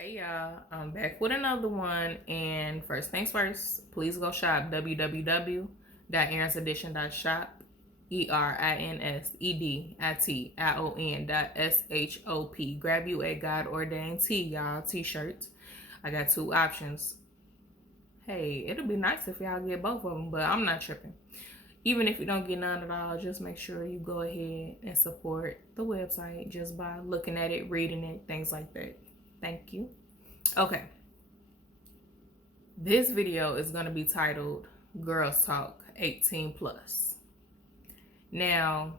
Hey y'all, I'm back with another one. And first things first, please go shop www.erinsedition.shop, ERINSEDITION.SHOP. Grab you a God ordained tee, y'all, t-shirt. I got two options. Hey, it'll be nice if y'all get both of them, but I'm not tripping. Even if you don't get none at all, just make sure you go ahead and support the website just by looking at it, reading it, things like that. Thank you. Okay. This video is going to be titled Girls Talk 18 plus. Now,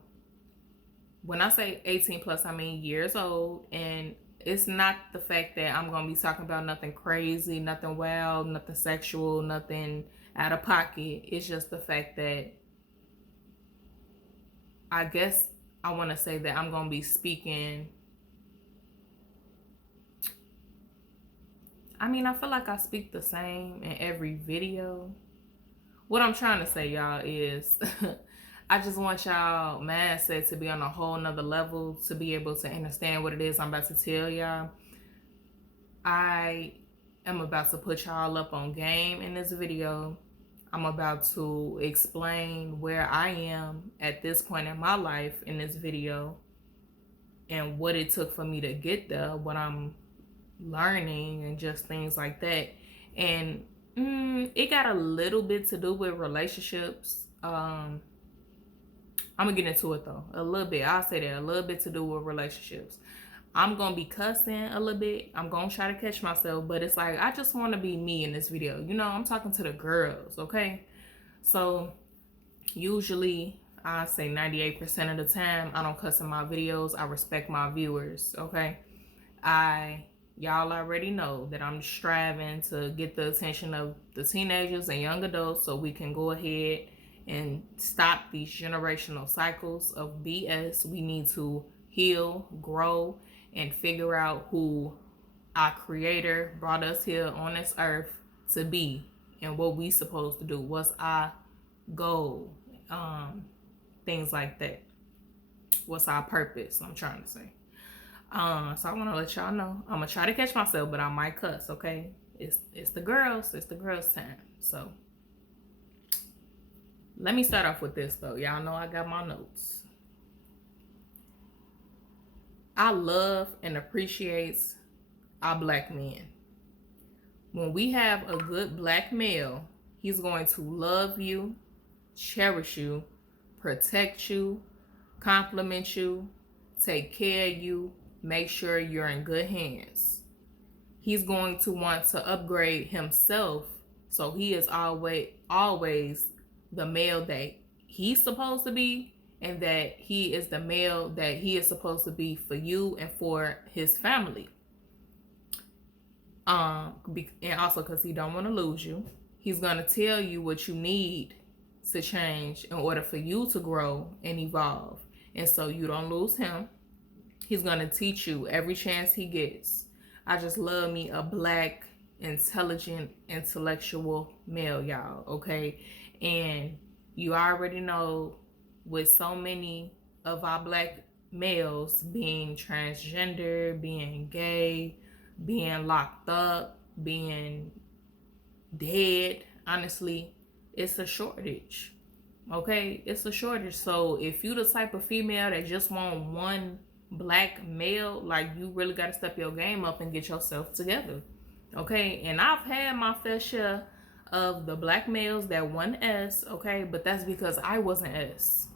when I say 18 plus, I mean years old, and it's not the fact that I'm going to be talking about nothing crazy, nothing wild, nothing sexual, nothing out of pocket. It's just the fact that I guess I want to say that I'm going to be speaking. I mean, I feel like I speak the same in every video. What I'm trying to say, y'all, is I just want y'all mindset to be on a whole nother level to be able to understand what it is I'm about to tell y'all. I am about to put y'all up on game in this video. I'm about to explain where I am at this point in my life in this video and what it took for me to get there, what I'm learning, and just things like that. And it got a little bit to do with relationships. I'm gonna get into it though, a little bit. I'll say that, a little bit to do with relationships. I'm gonna be cussing a little bit. I'm gonna try to catch myself, but it's like I just want to be me in this video. You know, I'm talking to the girls, okay? So usually I say 98% of the time I don't cuss in my videos. I respect my viewers, okay? Y'all already know that I'm striving to get the attention of the teenagers and young adults so we can go ahead and stop these generational cycles of BS. We need to heal, grow, and figure out who our creator brought us here on this earth to be and what we supposed to do. What's our goal? Things like that. What's our purpose? I'm trying to say. So I want to let y'all know I'm gonna try to catch myself, but I might cuss. Okay, it's the girls time. So let me start off with this though. Y'all know I got my notes. I love and appreciate our black men. When we have a good black male, he's going to love you, cherish you, protect you, compliment you, take care of you, make sure you're in good hands. He's going to want to upgrade himself, so he is always the male that he's supposed to be, and that he is the male that he is supposed to be for you and for his family. And also because he don't want to lose you. He's going to tell you what you need to change in order for you to grow and evolve, and so you don't lose him. He's going to teach you every chance he gets. I just love me a black, intelligent, intellectual male, y'all, okay? And you already know, with so many of our black males being transgender, being gay, being locked up, being dead, honestly, it's a shortage, okay? It's a shortage. So if you the type of female that just want one black male, like, you really got to step your game up and get yourself together, okay? And I've had my fair share of the black males that want S, okay? But that's because I wasn't S.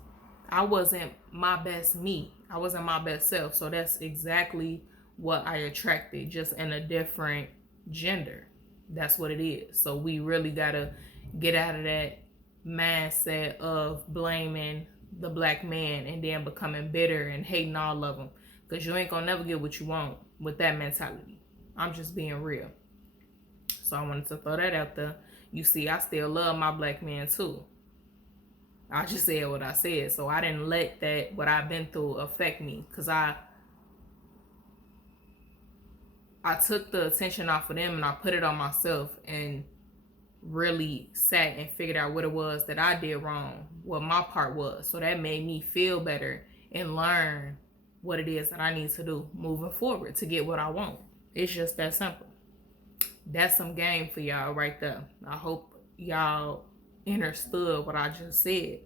I wasn't my best me. I wasn't my best self. So that's exactly what I attracted, just in a different gender. That's what it is. So we really got to get out of that mindset of blaming the black man and then becoming bitter and hating all of them, because you ain't gonna never get what you want with that mentality. I'm just being real. So I wanted to throw that out there. You see, I still love my black man too. I just said what I said, so I didn't let that, what I've been through, affect me, because I took the attention off of them and I put it on myself and really sat and figured out what it was that I did wrong, what my part was. So that made me feel better and learn what it is that I need to do moving forward to get what I want. It's just that simple. That's some game for y'all right there. I hope y'all understood what I just said.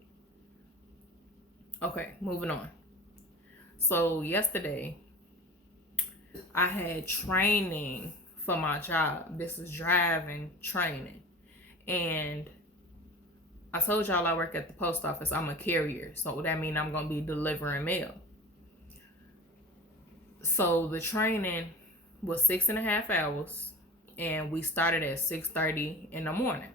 Okay, moving on. So yesterday, I had training for my job. This is driving training. And I told y'all I work at the post office. I'm a carrier. So that means I'm going to be delivering mail. So the training was 6.5 hours. And we started at 6:30 in the morning.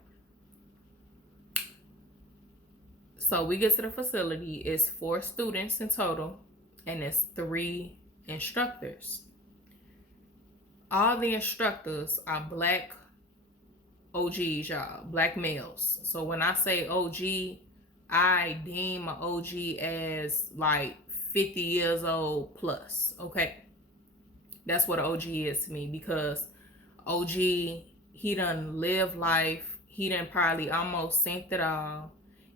So we get to the facility. It's 4 students in total. And it's 3 instructors. All the instructors are black OGs, y'all. Black males. So when I say OG, I deem an OG as like 50 years old plus. Okay? That's what an OG is to me, because OG, he done lived life. He done probably almost synced it all.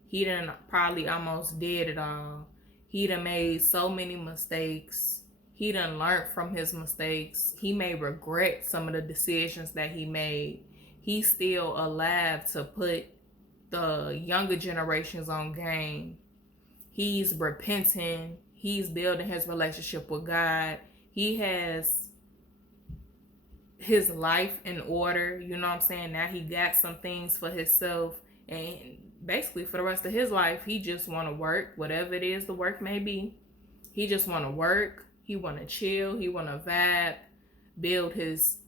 He done probably almost did it all. He done made so many mistakes. He done learned from his mistakes. He may regret some of the decisions that he made. He's still alive to put the younger generations on game. He's repenting. He's building his relationship with God. He has his life in order. You know what I'm saying? Now he got some things for himself. And basically for the rest of his life, he just want to work, whatever it is the work may be. He just want to work. He want to chill. He want to vibe, build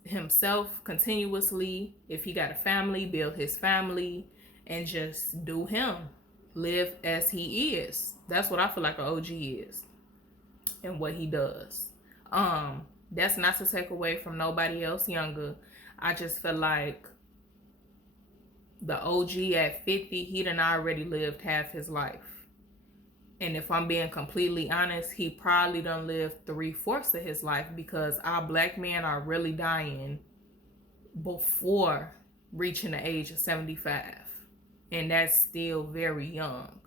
himself continuously. If he got a family, build his family, and just do him. Live as he is. That's what I feel like an OG is, and what he does. That's not to take away from nobody else younger. I just feel like the OG at 50, he done already lived half his life. And if I'm being completely honest, he probably done lived 3/4 of his life, because our black men are really dying before reaching the age of 75. And that's still very young.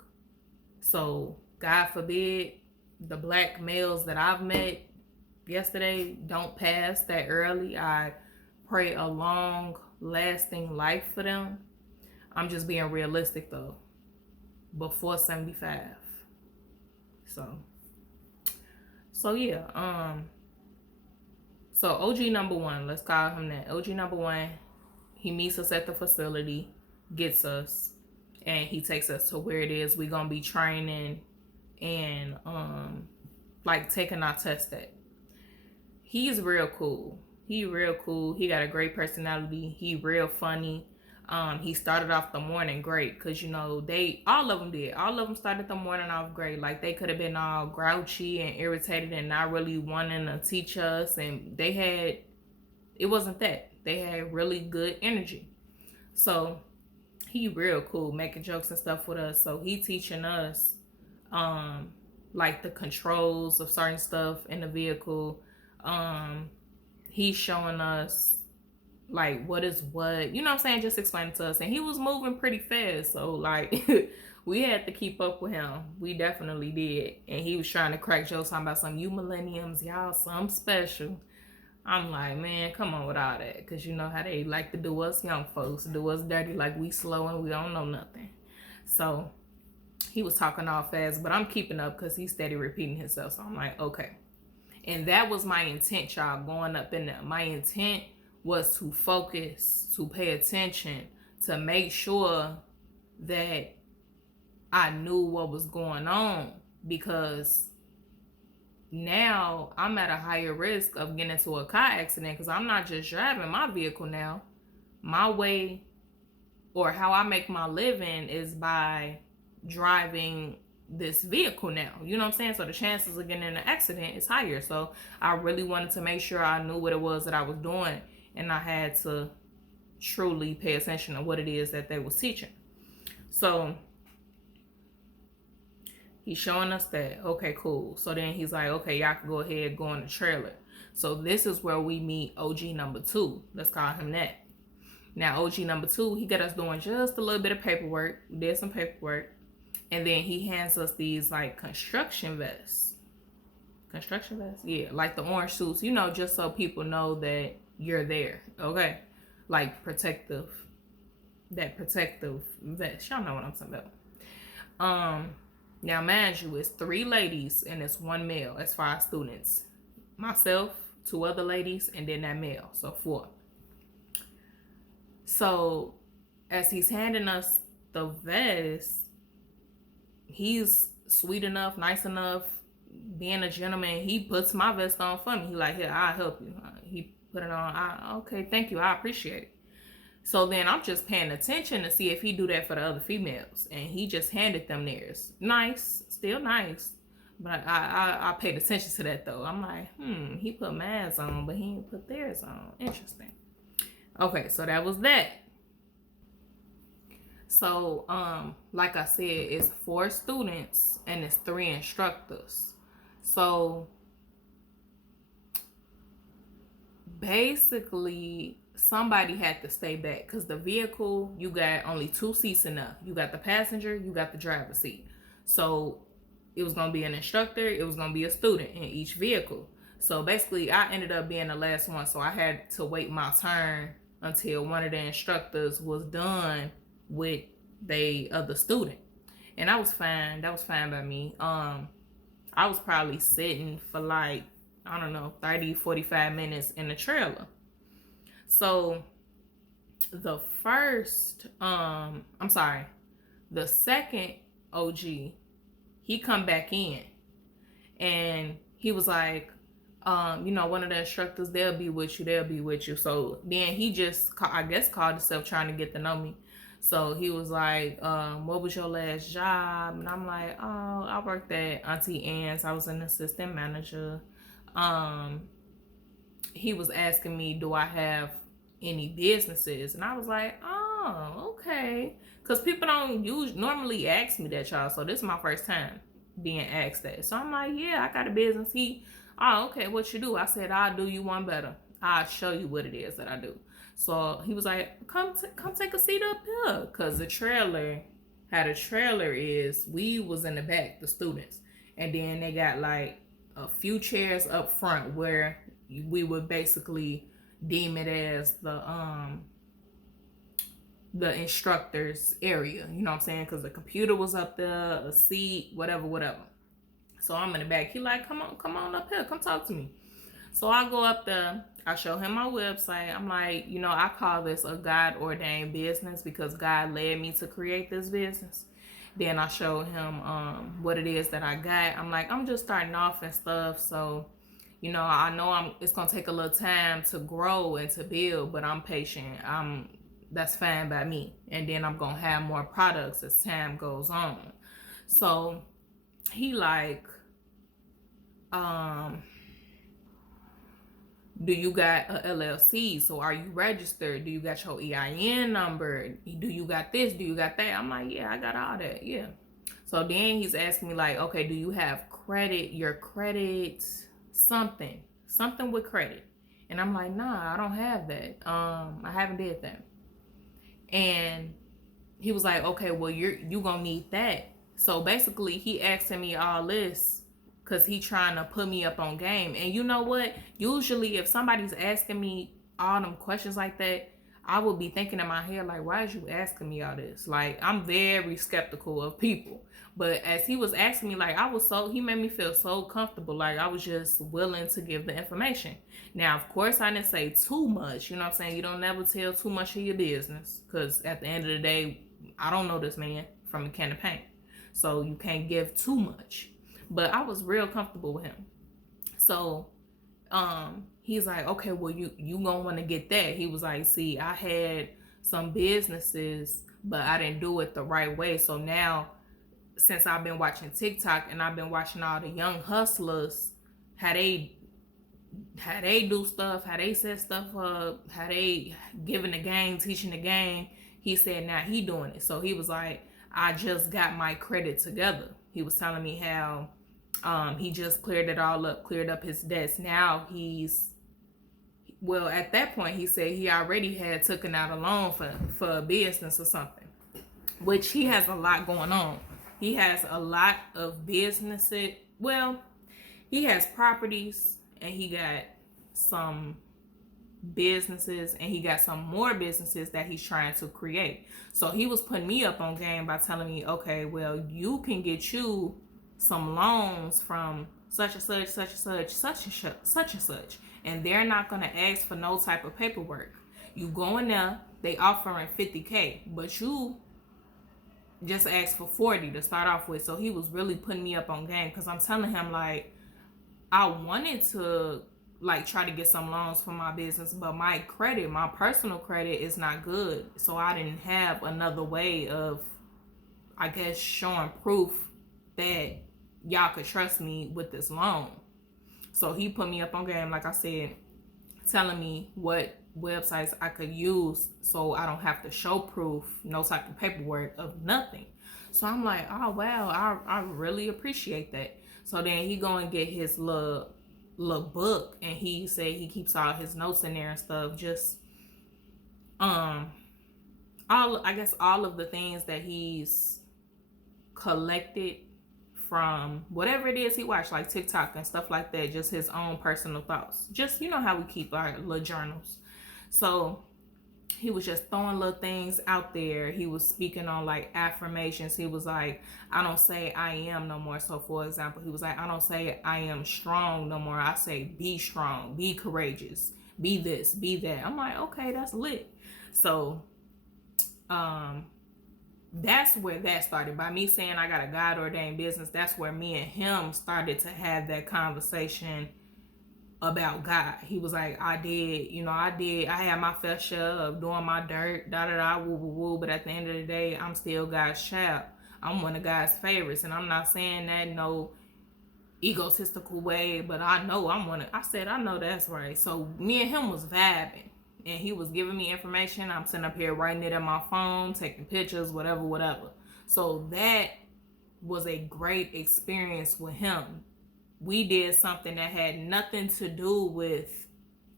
So God forbid the black males that I've met yesterday don't pass that early. I pray a long lasting life for them. I'm just being realistic though. Before 75. So yeah, so OG number 1, let's call him that. OG number 1, he meets us at the facility, gets us, and he takes us to where it is we gonna be training and like taking our test at. He's real cool. He got a great personality. He real funny. He started off the morning great, because all of them started the morning off great. Like, they could have been all grouchy and irritated and not really wanting to teach us, and it wasn't that. They had really good energy. So he real cool, making jokes and stuff with us. So he teaching us like the controls of certain stuff in the vehicle. He's showing us like what is what, you know what I'm saying, just explaining to us. And he was moving pretty fast, so like we had to keep up with him. We definitely did. And he was trying to crack jokes talking about some, you millenniums, y'all some special. I'm like, man, come on with all that, because you know how they like to do us young folks, do us dirty like we slow and we don't know nothing. So he was talking all fast, but I'm keeping up because he's steady repeating himself. So I'm like, okay. And that was my intent, y'all, going up in there. My intent was to focus, to pay attention, to make sure that I knew what was going on, because now I'm at a higher risk of getting into a car accident, because I'm not just driving my vehicle now. My way, or how I make my living, is by driving this vehicle now. You know what I'm saying? So the chances of getting in an accident is higher. So I really wanted to make sure I knew what it was that I was doing, and I had to truly pay attention to what it is that they was teaching. So he's showing us that. Okay, cool. So then he's like, okay, y'all can go ahead, go on the trailer. So this is where we meet OG number 2. Let's call him that. Now, OG number 2, he got us doing just a little bit of paperwork. We did some paperwork. And then he hands us these like construction vests. construction vest, yeah, like the orange suits, just so people know that you're there, okay? Like protective vest. Y'all know what I'm talking about. Now mind you, it's 3 ladies and it's 1 male as far as students. Myself, 2 other ladies, and then that male, so 4. So as he's handing us the vest, he's sweet enough, nice enough, being a gentleman. He puts my vest on for me. He like, here, I'll help you. He put it on. Okay, thank you. I appreciate it. So then I'm just paying attention to see if he do that for the other females. And he just handed them theirs. Nice. Still nice. But I paid attention to that though. I'm like, he put mine on, but he didn't put theirs on. Interesting. Okay, so that was that. So, like I said, it's 4 students and it's 3 instructors. So basically somebody had to stay back because the vehicle, you got only 2 seats enough. You got the passenger, you got the driver's seat. So it was going to be an instructor, it was going to be a student in each vehicle. So basically I ended up being the last one. So I had to wait my turn until one of the instructors was done with the other student. And I was fine. That was fine by me. I was probably sitting for like, I don't know, 30, 45 minutes in the trailer. So the second OG, he come back in and he was like, one of the instructors, they'll be with you. So then he just, I guess, called himself trying to get to know me. So he was like, what was your last job? And I'm like, oh, I worked at Auntie Ann's. I was an assistant manager. He was asking me, do I have any businesses? And I was like, oh, okay. Because people don't normally ask me that, y'all. So this is my first time being asked that. So I'm like, yeah, I got a business. Oh, okay, what you do? I said, I'll do you one better. I'll show you what it is that I do. So he was like, come take a seat up here. Because the trailer, how the trailer is, we was in the back, the students. And then they got like a few chairs up front where we would basically deem it as the instructor's area. You know what I'm saying? Because the computer was up there, a seat, whatever. So I'm in the back. He like, come on up here. Come talk to me. So I go up there. I show him my website. I'm like, I call this a God-ordained business because God led me to create this business. Then I show him what it is that I got. I'm like, I'm just starting off and stuff. So, I know it's going to take a little time to grow and to build, but I'm patient. That's fine by me. And then I'm going to have more products as time goes on. So he like, do you got a LLC? So are you registered? Do you got your EIN number? Do you got this? Do you got that? I'm like, yeah, I got all that. Yeah. So then he's asking me like, okay, do you have credit? Your credit, something with credit. And I'm like, nah, I don't have that. I haven't did that. And he was like, okay, well, you gonna need that. So basically he asking me all this because he trying to put me up on game. And you know what? Usually if somebody's asking me all them questions like that, I would be thinking in my head, like, why is you asking me all this? Like, I'm very skeptical of people. But as he was asking me, like, he made me feel so comfortable. Like, I was just willing to give the information. Now, of course, I didn't say too much. You know what I'm saying? You don't never tell too much of your business. Because at the end of the day, I don't know this man from a can of paint. So you can't give too much. But I was real comfortable with him. So he's like, okay, well, you gonna want to get that. He was like, see, I had some businesses, but I didn't do it the right way. So now, since I've been watching TikTok and I've been watching all the young hustlers, how they do stuff, how they set stuff up, how they giving the game, teaching the game. He said now he doing it. So he was like, I just got my credit together. He was telling me how he just cleared it all up, cleared up his debts. Now at that point, he said he already had taken out a loan for a business or something, which he has a lot going on. He has a lot of businesses. Well, he has properties, and he got some businesses, and he got some more businesses that he's trying to create. So he was putting me up on game by telling me, okay, well, you can get you some loans from such and such, such and such, such and such and such, and they're not going to ask for no type of paperwork. You go in there, they offering $50K, but you just asked for 40 to start off with. So he was really putting me up on game, because I'm telling him, like, I wanted to like try to get some loans for my business, but my credit, my personal credit, is not good. So I didn't have another way of, I guess, showing proof that y'all could trust me with this loan. So he put me up on game, like I said, telling me what websites I could use so I don't have to show proof, no type of paperwork of nothing. So I'm like, oh wow, I really appreciate that. So then he go and get his little book, and he said he keeps all his notes in there and stuff. Just all of the things that he's collected from whatever it is he watched, like TikTok and stuff like that. Just his own personal thoughts. Just, you know how we keep our little journals. So he was just throwing little things out there. He was speaking on like affirmations. He was like, I don't say I am no more. So for example, he was like, I don't say I am strong no more. I say be strong, be courageous, be this, be that. I'm like, okay, that's lit. So that's where that started. By me saying I got a God ordained business, that's where me and him started to have that conversation about God. He was like, I had my fair share of doing my dirt, woo woo woo, but at the end of the day, I'm still God's child. I'm one of God's favorites, and I'm not saying that in no egotistical way, but I know I said, I know that's right. So me and him was vibing, and he was giving me information. I'm sitting up here writing it in my phone, taking pictures, whatever. So that was a great experience with him. We did something that had nothing to do with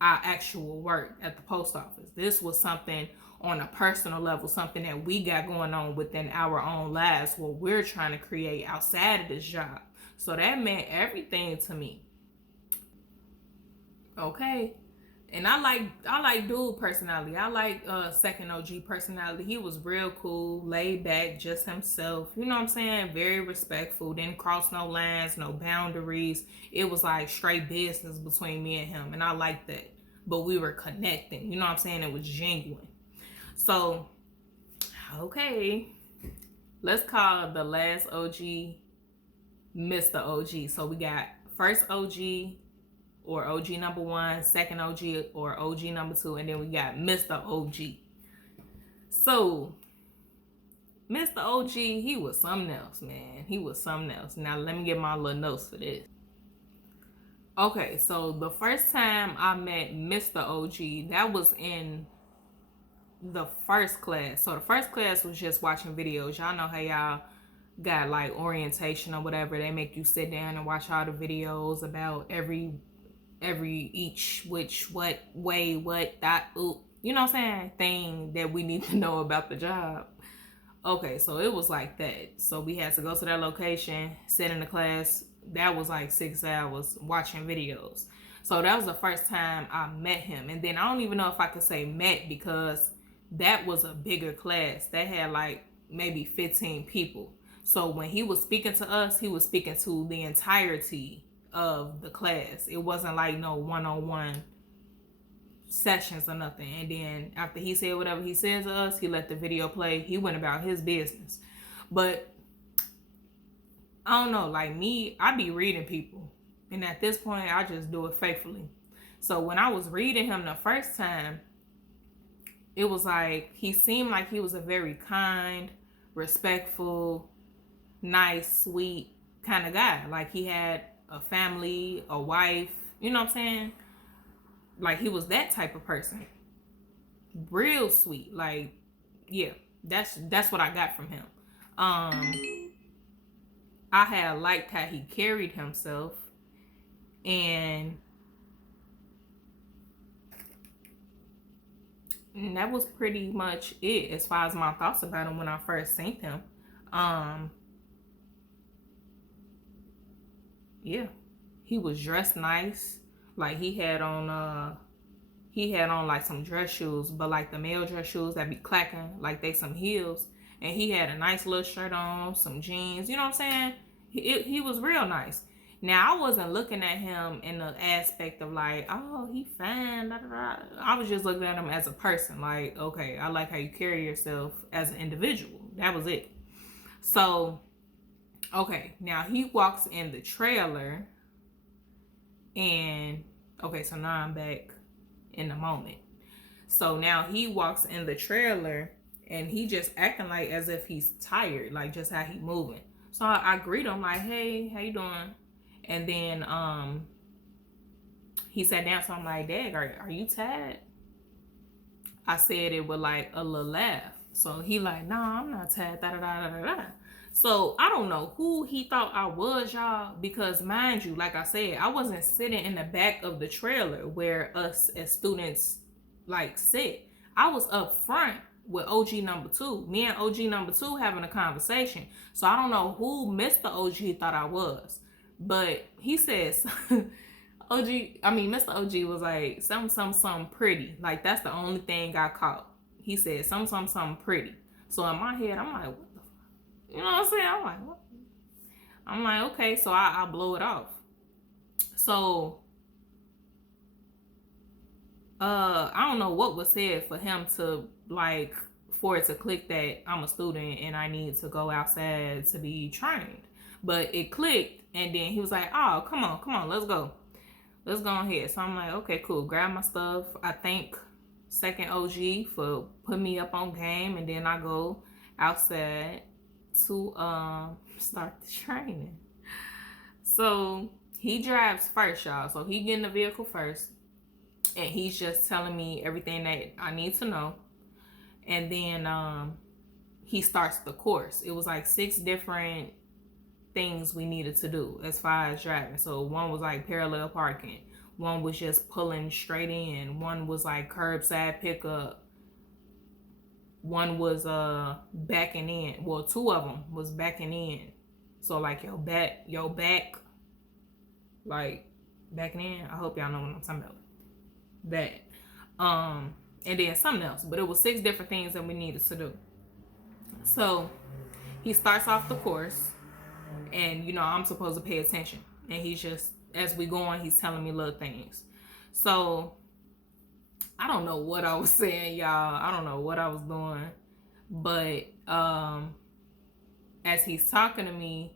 our actual work at the post office. This was something on a personal level, something that we got going on within our own lives, what we're trying to create outside of this job. So that meant everything to me. Okay. And I like dude personality. I like second OG personality. He was real cool, laid back, just himself. You know what I'm saying? Very respectful. Didn't cross no lines, no boundaries. It was like straight business between me and him. And I liked that. But we were connecting. You know what I'm saying? It was genuine. So, okay. Let's call the last OG Mr. OG. So we got first OG, or OG number 1, second OG, or OG number 2, and then we got Mr. OG. So Mr. OG, he was something else, man. He was something else. Now let me get my little notes for this. Okay, so the first time I met Mr. OG, that was in the first class. So the first class was just watching videos. Y'all know how y'all got like orientation or whatever. They make you sit down and watch all the videos about every each, which, what, way, what, that, you know what I'm saying, thing that we need to know about the job. Okay, so it was like that. So we had to go to that location, sit in the class. That was like 6 hours watching videos. So that was the first time I met him. And then I don't even know if I could say met, because that was a bigger class. That had like maybe 15 people. So when he was speaking to us, he was speaking to the entirety of the class. It wasn't like no one-on-one sessions or nothing. And then after he said whatever he said to us, he let the video play. He went about his business. But I don't know, like me, I be reading people, and at this point I just do it faithfully. So when I was reading him the first time, it was like he seemed like he was a very kind, respectful, nice, sweet kind of guy. Like he had a family, a wife, you know what I'm saying? Like he was that type of person. Real sweet. Like, yeah, that's what I got from him. I had liked how he carried himself, and that was pretty much it as far as my thoughts about him when I first seen him. Yeah. he was dressed nice. Like he had on like some dress shoes, but like the male dress shoes that be clacking, like they some heels. And he had a nice little shirt on, some jeans, you know what I'm saying? He was real nice. Now, I wasn't looking at him in the aspect of like, oh, he fine, da, da, da. I was just looking at him as a person. Like, okay, I like how you carry yourself as an individual. That was it. So, okay, now he walks in the trailer. And, okay, so now I'm back in the moment. So now he walks in the trailer and he just acting like as if he's tired, like just how he moving. So I greet him like, hey, how you doing? And then he sat down. So I'm like, Dad, are you tired? I said it with like a little laugh. So he like, no, I'm not tired. Da, da, da, da, da. So I don't know who he thought I was, y'all, because mind you, like I said, I wasn't sitting in the back of the trailer where us as students like sit. I was up front with OG number 2. Me and OG number 2 having a conversation. So I don't know who Mr. OG thought I was. But he says Mr. OG was like, something pretty. Like that's the only thing I caught. He said something pretty. So in my head, I'm like, what the fuck? You know what I'm saying? I'm like, what? I'm like, okay, so I blow it off. So I don't know what was said for him to like for it to click that I'm a student and I need to go outside to be trained. But it clicked, and then he was like, oh, come on, let's go ahead. So I'm like, okay, cool, grab my stuff. I thank second OG for putting me up on game, and then I go outside to start the training. So he drives first, y'all. So he get in the vehicle first, and he's just telling me everything that I need to know. And then he starts the course. It was like 6 different things we needed to do as far as driving. So one was like parallel parking. One was just pulling straight in. One was like curbside pickup. One was backing in. Well, 2 of them was backing in. So like your back, like backing in. I hope y'all know what I'm talking about. That. And then something else. But it was 6 different things that we needed to do. So he starts off the course. And, you know, I'm supposed to pay attention. And he's just, as we go on, he's telling me little things. So, I don't know what I was saying, y'all. I don't know what I was doing. But, as he's talking to me,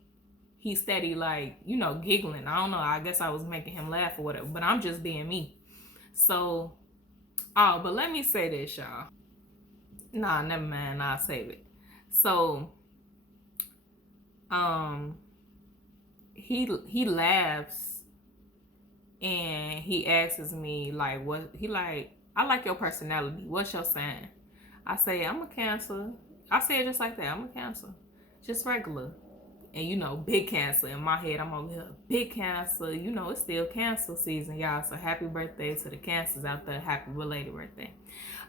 he's steady, like, you know, giggling. I don't know. I guess I was making him laugh or whatever. But I'm just being me. So, but let me say this, y'all. Nah, never mind. I'll save it. So, he laughs and he asks me like, what he like, I like your personality, what's your sign? I say, I'm a Cancer. I say it just like that, I'm a Cancer, just regular. And you know, big Cancer. In my head, I'm over here, big Cancer. You know, it's still Cancer season, y'all. So happy birthday to the Cancers out there. Happy belated birthday.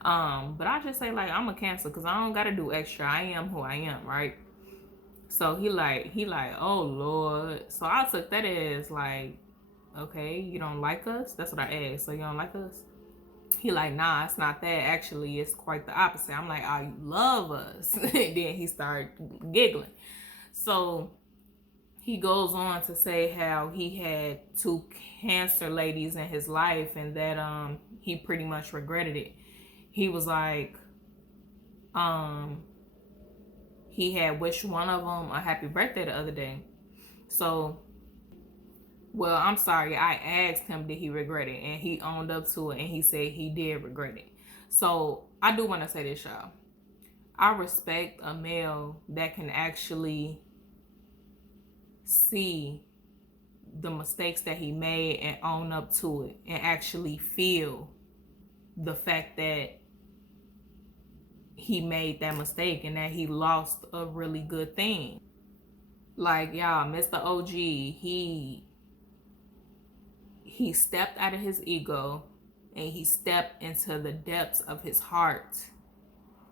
But I just say like, I'm a Cancer because I don't gotta do extra. I am who I am, right? So he like, oh Lord. So I took that as like, okay, you don't like us? That's what I asked. So you don't like us? He like, nah, it's not that. Actually, it's quite the opposite. I'm like, oh, you love us. And then he started giggling. So he goes on to say how he had 2 Cancer ladies in his life and that he pretty much regretted it. He was like, he had wished one of them a happy birthday the other day. So, well, I'm sorry. I asked him, did he regret it? And he owned up to it. And he said he did regret it. So, I do want to say this, y'all. I respect a male that can actually see the mistakes that he made and own up to it. And actually feel the fact that he made that mistake and that he lost a really good thing. Like, y'all, Mr. OG, he stepped out of his ego and he stepped into the depths of his heart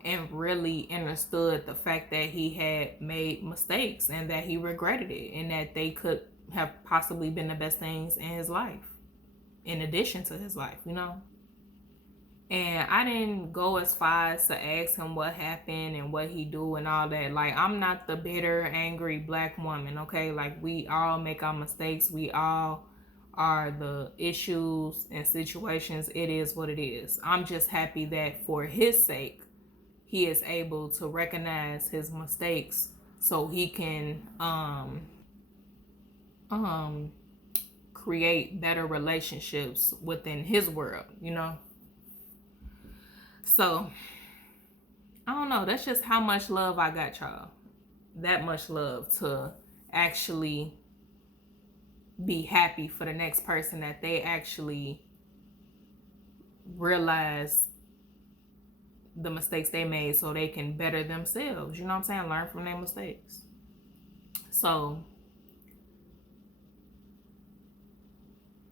and really understood the fact that he had made mistakes and that he regretted it and that they could have possibly been the best things in his life, in addition to his life, you know. And I didn't go as far as to ask him what happened and what he do and all that. Like, I'm not the bitter, angry black woman, okay? Like, we all make our mistakes. We all are the issues and situations. It is what it is. I'm just happy that for his sake, he is able to recognize his mistakes so he can create better relationships within his world, you know? So, I don't know. That's just how much love I got, y'all. That much love to actually be happy for the next person, that they actually realize the mistakes they made so they can better themselves. You know what I'm saying? Learn from their mistakes. So,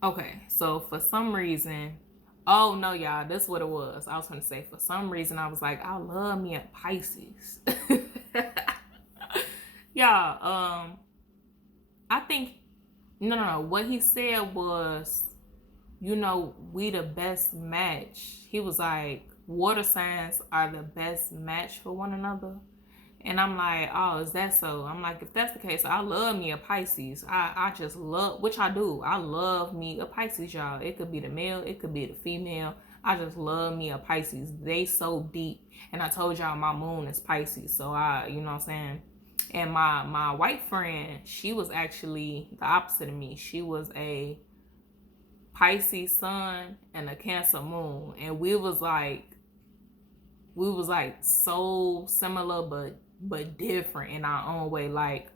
okay. So, for some reason, oh no, y'all, this is what it was. I was going to say, for some reason, I was like, I love me a Pisces. Y'all, I think, no. What he said was, you know, we the best match. He was like, water signs are the best match for one another. And I'm like, oh, is that so? I'm like, if that's the case, I love me a Pisces. I just love, which I do. I love me a Pisces, y'all. It could be the male, it could be the female. I just love me a Pisces. They so deep. And I told y'all my moon is Pisces. So you know what I'm saying? And my white friend, she was actually the opposite of me. She was a Pisces sun and a Cancer moon. And we was like so similar but different in our own way. Like,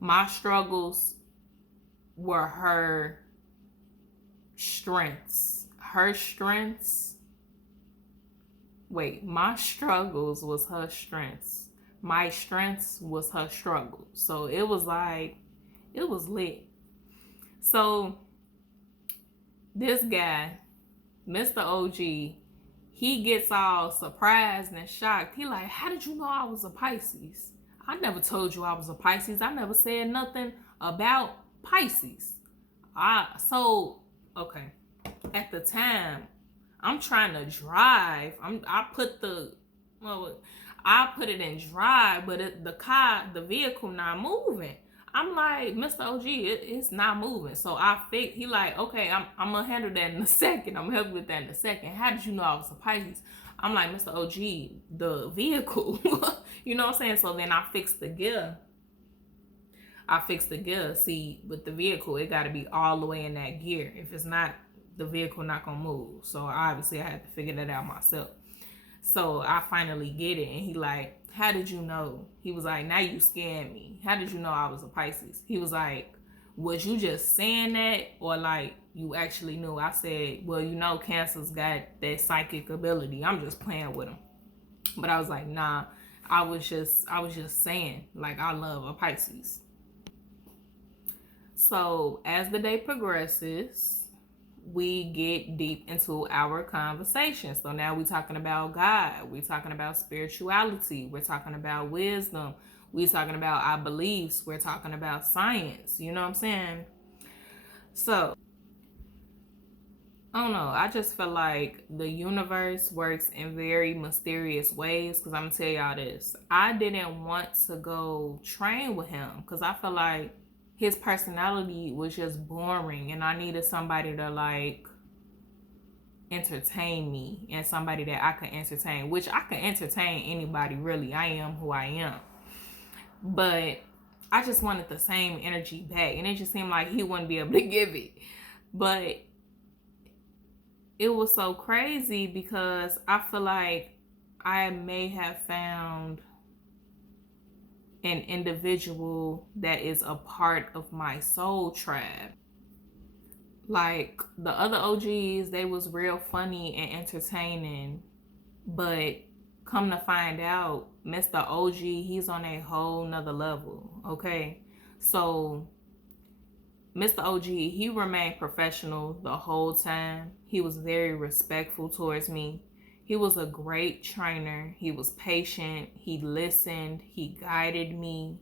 my struggles were her strengths. My struggles was her strengths. My strengths was her struggle. So it was like, it was lit. So this guy, Mr. OG, he gets all surprised and shocked. He like, how did you know I was a Pisces? I never told you I was a Pisces. I never said nothing about Pisces. Okay. At the time, I'm trying to drive. I put it in drive, but the vehicle not moving. I'm like, Mr. OG, it's not moving. So he like, okay, I'm gonna handle that in a second. I'm gonna help you with that in a second. How did you know I was a Pisces? I'm like, Mr. OG, the vehicle. You know what I'm saying? So then I fixed the gear. See, with the vehicle, it got to be all the way in that gear. If it's not, the vehicle not gonna move. So obviously I had to figure that out myself. So I finally get it, and he like, how did you know? He was like, now you scared me. How did you know I was a Pisces? He was like, was you just saying that, or like you actually knew? I said, well, you know, Cancer's got that psychic ability. I'm just playing with him. But I was like, nah, I was just saying, like, I love a Pisces. So as the day progresses, we get deep into our conversation. So now we're talking about God. We're talking about spirituality. We're talking about wisdom. We're talking about our beliefs. We're talking about science. You know what I'm saying? So, I don't know. I just feel like the universe works in very mysterious ways. Because I'm going to tell y'all this. I didn't want to go train with him because I feel like his personality was just boring, and I needed somebody to like entertain me, and somebody that I could entertain, which I can entertain anybody, really. I am who I am. But I just wanted the same energy back, and it just seemed like he wouldn't be able to give it. But it was so crazy because I feel like I may have found an individual that is a part of my soul tribe. Like, the other OGs, they was real funny and entertaining, but come to find out, Mr. OG, he's on a whole nother level, okay? So Mr. OG, he remained professional the whole time. He was very respectful towards me. He was a great trainer. He was patient. He listened. He guided me.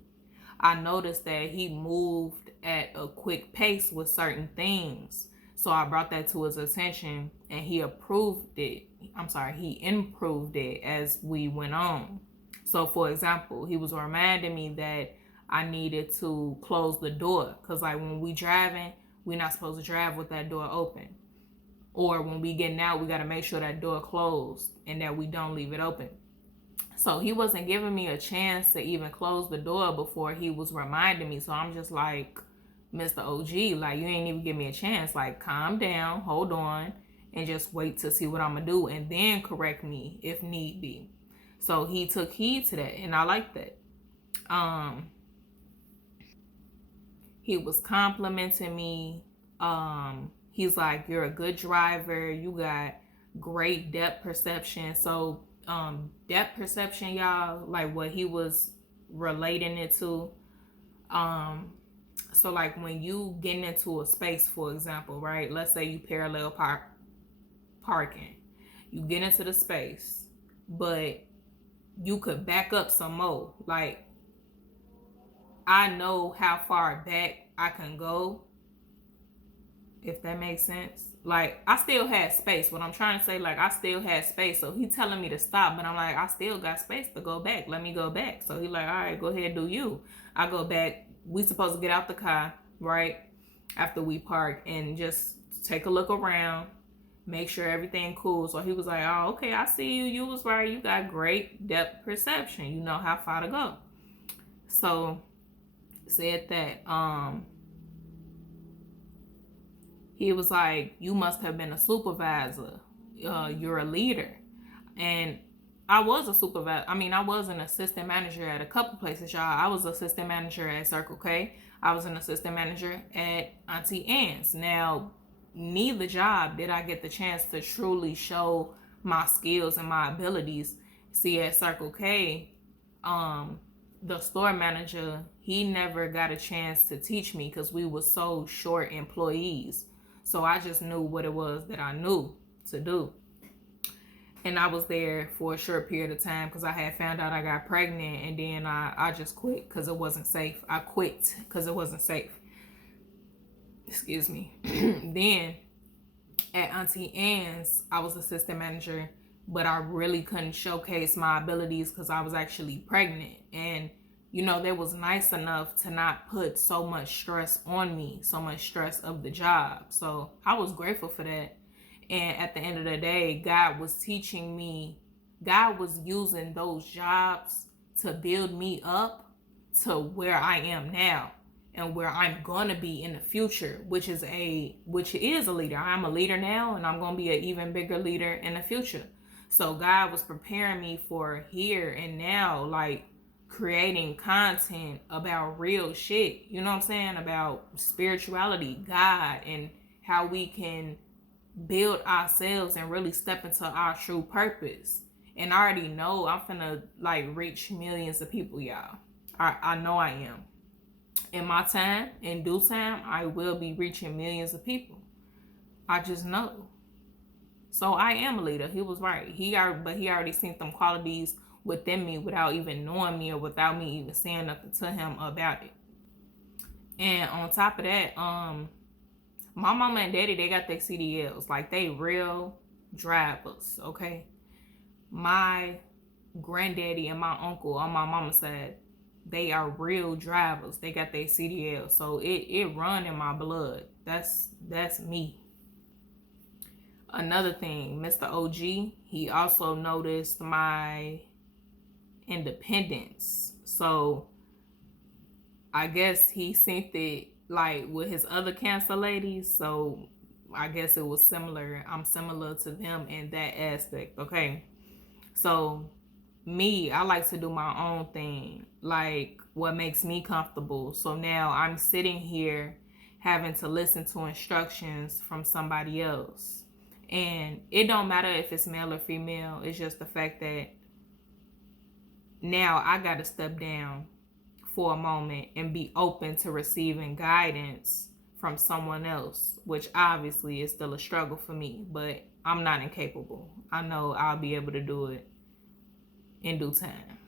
I noticed that he moved at a quick pace with certain things. So I brought that to his attention, and he improved it as we went on. So for example, he was reminding me that I needed to close the door, because like when we driving, we're not supposed to drive with that door open. Or when we getting out, we got to make sure that door closed and that we don't leave it open. So he wasn't giving me a chance to even close the door before he was reminding me. So I'm just like, Mr. OG, like, you ain't even give me a chance. Like, calm down, hold on, and just wait to see what I'm going to do, and then correct me if need be. So he took heed to that, and I like that. He was complimenting me. He's like, you're a good driver. You got great depth perception. So depth perception, y'all, like what he was relating it to. So like when you getting into a space, for example, right? Let's say you parallel parking. You get into the space, but you could back up some more. Like, I know how far back I can go, if that makes sense. Like, I still had space. What I'm trying to say, like, I still had space. So he telling me to stop, but I'm like, I still got space to go back. Let me go back. So he like, all right, go ahead, do you. I go back. We supposed to get out the car, right? After we park, and just take a look around, make sure everything cool. So he was like, oh, okay, I see you. You was right. You got great depth perception. You know how far to go. So said that he was like, you must have been a supervisor. You're a leader. And I was a supervisor. I was an assistant manager at a couple places, y'all. I was assistant manager at Circle K. I was an assistant manager at Auntie Anne's. Now, neither job did I get the chance to truly show my skills and my abilities. See, at Circle K, the store manager, he never got a chance to teach me because we were so short employees. So I just knew what it was that I knew to do. And I was there for a short period of time because I had found out I got pregnant, and then I just quit because it wasn't safe. I quit because it wasn't safe. Excuse me. Then at Auntie Anne's, I was assistant manager, but I really couldn't showcase my abilities because I was actually pregnant. And, you know, they was nice enough to not put so much stress on me, so much stress of the job. So I was grateful for that. And at the end of the day, God was teaching me, God was using those jobs to build me up to where I am now and where I'm gonna be in the future, which is a leader. I'm a leader now, and I'm gonna be an even bigger leader in the future. So God was preparing me for here and now, like creating content about real shit, you know what I'm saying? About spirituality, God, and how we can build ourselves and really step into our true purpose. And I already know I'm finna like reach millions of people, y'all. I know I am. In my time, in due time, I will be reaching millions of people. I just know. So I am a leader. He was right. But he already seen them qualities within me without even knowing me or without me even saying nothing to him about it. And on top of that, my mama and daddy, they got their CDLs. Like, they real drivers, okay? My granddaddy and my uncle on my mama's side, they are real drivers. They got their CDL. So it run in my blood. That's me. Another thing, Mr. OG, he also noticed my independence. So I guess he synced it like with his other Cancer ladies. So I guess it was similar. I'm similar to them in that aspect. Okay. So me, I like to do my own thing, like what makes me comfortable. So now I'm sitting here having to listen to instructions from somebody else. And it don't matter if it's male or female. It's just the fact that now I got to step down for a moment and be open to receiving guidance from someone else, which obviously is still a struggle for me, but I'm not incapable. I know I'll be able to do it in due time.